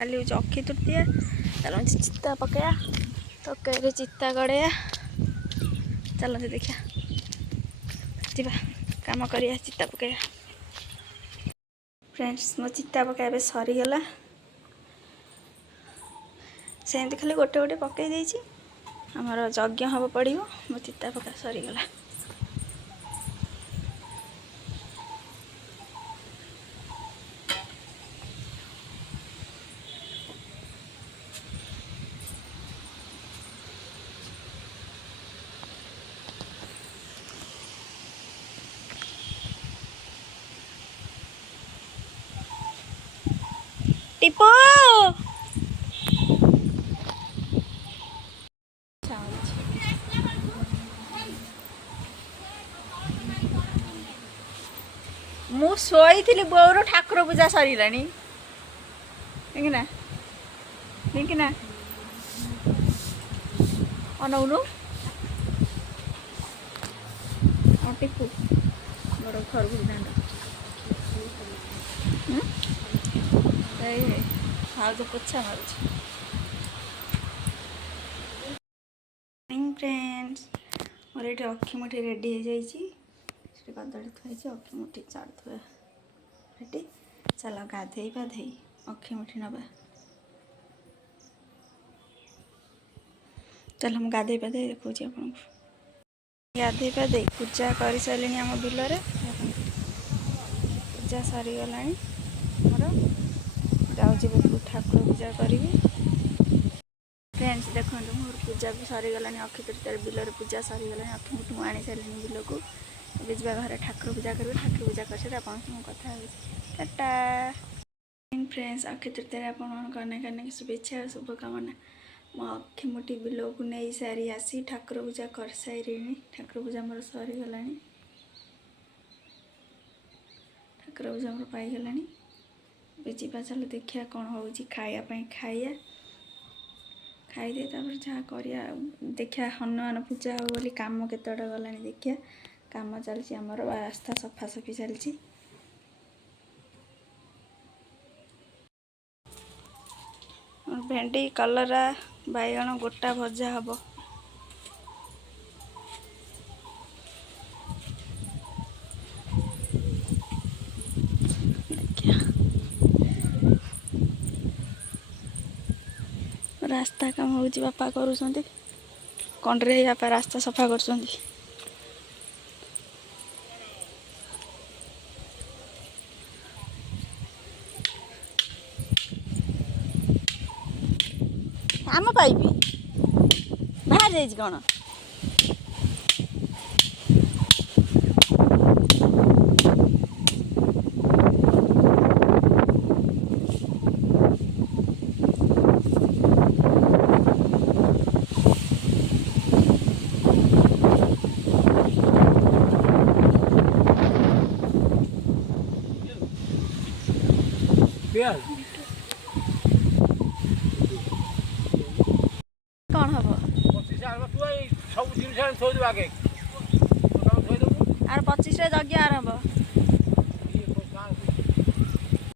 काली हूँ अक्षी तृतीया चलो चित्ता पकया तक चित्ता गड़ेया चलते देखा जा कम कर चित्ता पकया फ्रेंड्स मो चित्ता पकाया सरीगला सेमती खाली गोटे गोटे पकई देछि आमर यज्ञ हम पड़ो मो चित्ता पका सरीगला टिपो मु शोई बोर ठाकुर पूजा सरीला देखना अनौनु टिपू बड़ घर को हाउ पोछा मारुच फ्रेंड्स मोर ये अक्षी मुठी रेडी हो जाइए कदड़ी थी अक्षी मुठी चाड़ रेडी चल गाधे पाधे अक्षी मुठी नवा चल हम गाधे पाधे देखा आपको गाधे पाधे पूजा कर सारे आम बिलरे पूजा सरीगला मोर जाऊँ ठाकुर पूजा करी फ्रेंड्स देखो मोर पूजा भी सरीगला अक्षय तृतीय बिलर पूजा सरीगला अक्षय मुठी मुझे आनी सारे बिल को अब जा घर ठाकुर पूजा करेंगे ठाकुर पूजा कर सारे कथा टाटा फ्रेंड्स अक्षय तृतीय आपको अनेक अनेक शुभेच्छा और शुभकामना मो अक्षय मुठी बिल को नहीं सारी आसी ठाकुर पूजा कर सारे ठाकुर पूजा मोर सरीगला ठाकुर पूजा मोर पाईगला जा चल देखिया कौन हो खायापाई खाइया खाईदे जहाँ करिया देखिया हनुमान पूजा हो बोली काम केतटा गला देखिया काम चलती आमर रास्ता सफासफी चलती भेंडी कलरा बैगण गोटा भजा हम रास्ता काम हो बापा करुँच कंड्रे बापा रास्ता सफा कर आम पाइबी बाहर जाइए कौन कौन हम आर 25 यज्ञ आरंभ